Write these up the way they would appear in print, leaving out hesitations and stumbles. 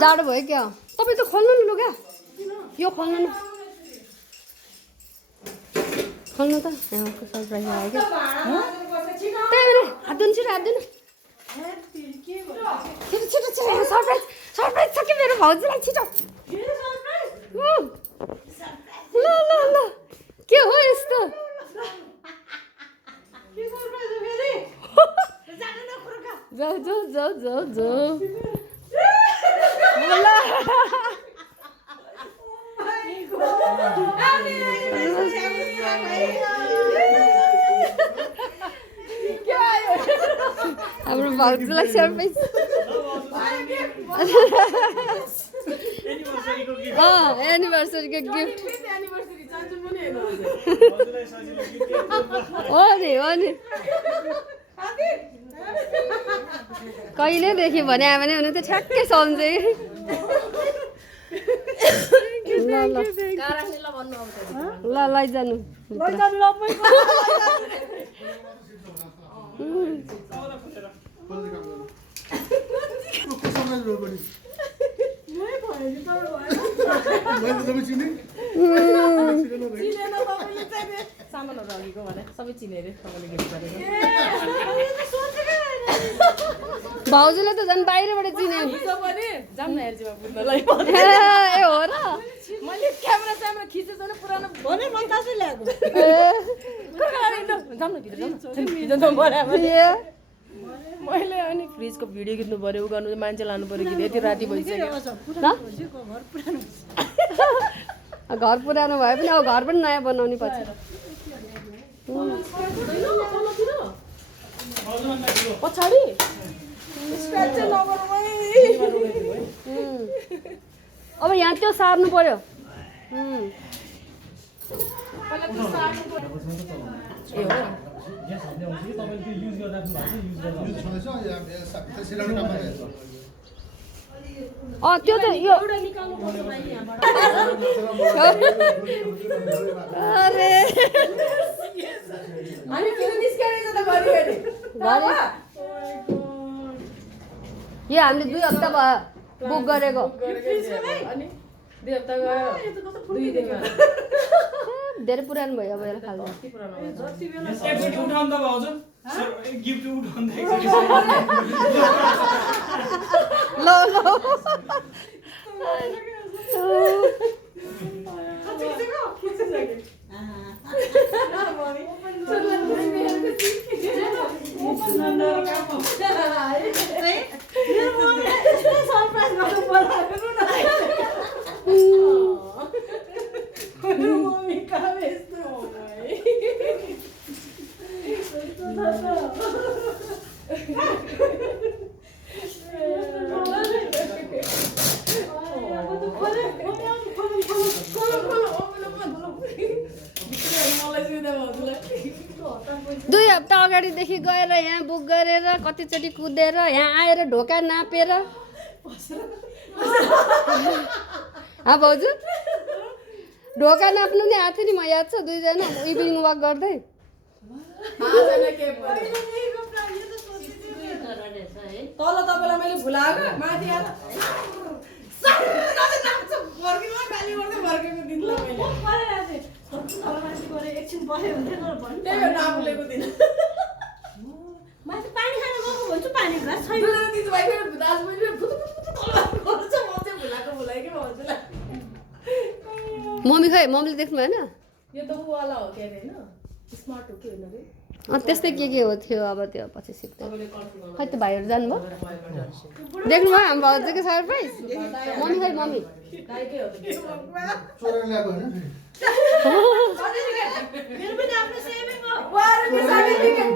जाडो भयो क्या तपाईँ त खोल्नु नि लुगा यो खोल्नु न खोल्नु त यहाँको सरप्राइज आयो क्या त्यही भएर हात धुनु छिटो हात धुनु छिटो छिटो छिटो सरप्राइज सरप्राइज छ कि मेरो भाउजूलाई छिटो ल ल ल के हो यस्तो जाऊ जाऊ जाऊ जाऊ जाऊ हाम्रो भाउजूलाई सरप्राइज एनिभर्सरीको गिफ्ट हो नि कहिलेदेखि भने आयो भने हुनु त ठ्याक्कै सम्झे ल लैजानु सामानहरू अघिको भने सबै चिनेर तपाईँले गिफ्ट गरेको भाउजूले त झन् बाहिरबाट चिने जाम न एलजीमा बुझ्नलाई ए हो र मैले क्यामेरा खिचेछ नि पुरानो भने मन तासै ल्याएको जाम न भित्र जाम मैले अनि फ्रिजको भिडियो खिच्नु पर्यो उ गर्नु मान्छे लानु पर्यो कि यति राति भइसक्यो घर पुरानो भए पनि अब घर पनि नयाँ बनाउने पछि पछाडि अब यहाँ त्यो सार्नु पर्यो त्यो त यो अरे यो हामीले 2 हप्ता भयो बुक गरेको धेरै पुरानो भयो अब यसलाई खाल्दा ल दुई हप्ता अगाडिदेखि गएर यहाँ बुक गरेर कतिचोटि कुदेर यहाँ आएर ढोका नापेर भाउजू ढोका नाप्नु नै आएको थियो नि म याद छ दुईजना इभिनिङ वाक गर्दै तल तपाईँलाई मैले भुलाएको माथि आएर मम्मी खै मम्मीले देख्नु भएन यो त वाला हो के हैन स्मार्ट हो के हैन रे त्यस्तै के हो थियो अब त्यो पछि सिक्दै खै त भाइहरू जानुभयो देख्नु भयो हाम्रो भाउजूको सरप्राइज मम्मी खै मम्मी दाइकै हो त चोरेर ल्याएको हैन मेरो पनि आफ्नो सेभिङ हो वारन्टी सर्टिफिकेट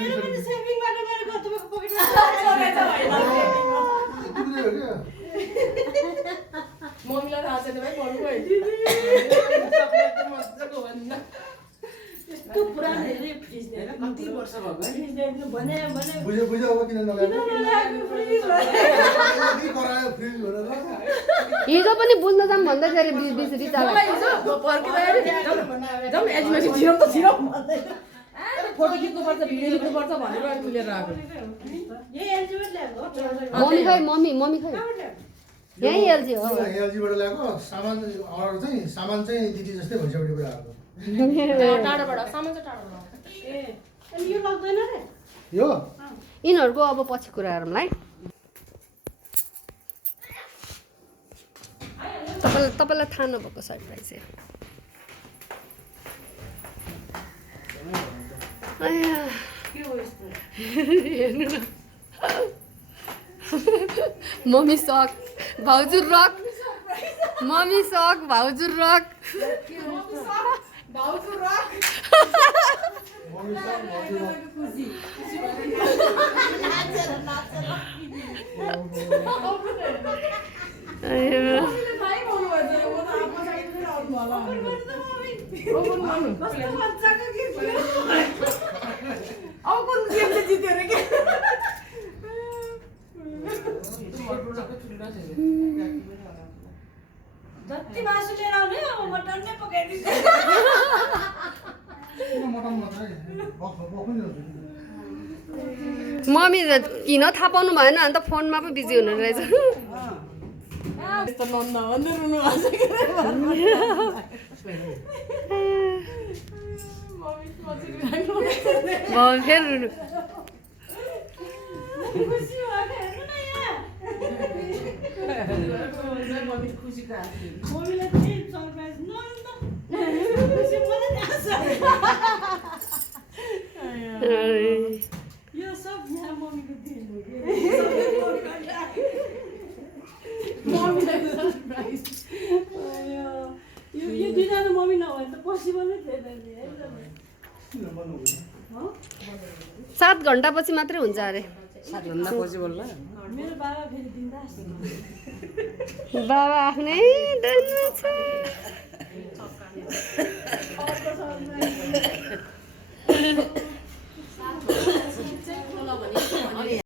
मेरो पनि सेभिङ बाट गरेको तपाईको पकेटमा चोरेछ हैन मम्मीलाई थाहा छैन भाइ पढ्नु गयो मजाको भन्न यस्तो पुरानो हेरे फ्रिज दिएर कति वर्ष भयो फ्रिज दिनु भने बुझ्यो बुझ्यो अब किन नल्याएको फ्रिज के करायो फ्रिज भनेर हिजो पनि बुझ्न जाम भन्दै थियो अरे बिस रिचालाई हिजो पर्किँदाखेरि जाम एजुकेसन छिरो त छिरो भन्दै फोटो खिच्नुपर्छ भिडियो खिच्नुपर्छ भनेर मिलेर आएको यही एलजीबाट ल्याएको हो मम्मी खै मम्मी खै यही एलजी हो एलजीबाट ल्याएको सामान अर्डर चाहिँ सामान चाहिँ दिदी जस्तै भइसकेको आएको टाढोबाट सामान चाहिँ टाढोबाट ए अनि यो लाग्दैन रे यो यिनीहरूको अब पछि कुरा गरौँला है तपाईँलाई थाहा नभएको सरप्राइज हेर्नु न मम्मी सक भाउजू रक मम्मी सक भाउजू रक कस्तो मजाको गिफ्ट अब कुन गेम चाहिँ जित्यो रे के जति मासु लिएर आउने अब मटन नै पकाइदिन्छु मटन मात्रै बक्नु मम्मी किन थाहा पाउनु भएन अन्त फोनमा पो बिजी हुनु रहेछ यस्तो नन्द भन्दै रुनु आउँछ के फेरि रुनु खुसी भएको हेर्नु न यहाँ मम्मीलाई चाहिँ सरप्राइज नन्द खुसी मलाई आउँछ यो सब यहाँ मम्मीको दिनु मम्मीलाई सरप्राइज यो दुईजना मम्मी नभए त पोसिबलै थिएन नि है 7 घन्टापछि मात्रै हुन्छ अरे 7 घन्टा पछि बोल्ला मेरो बाबा फेरि बिन्दास बाबा आफ्नै डनमा छ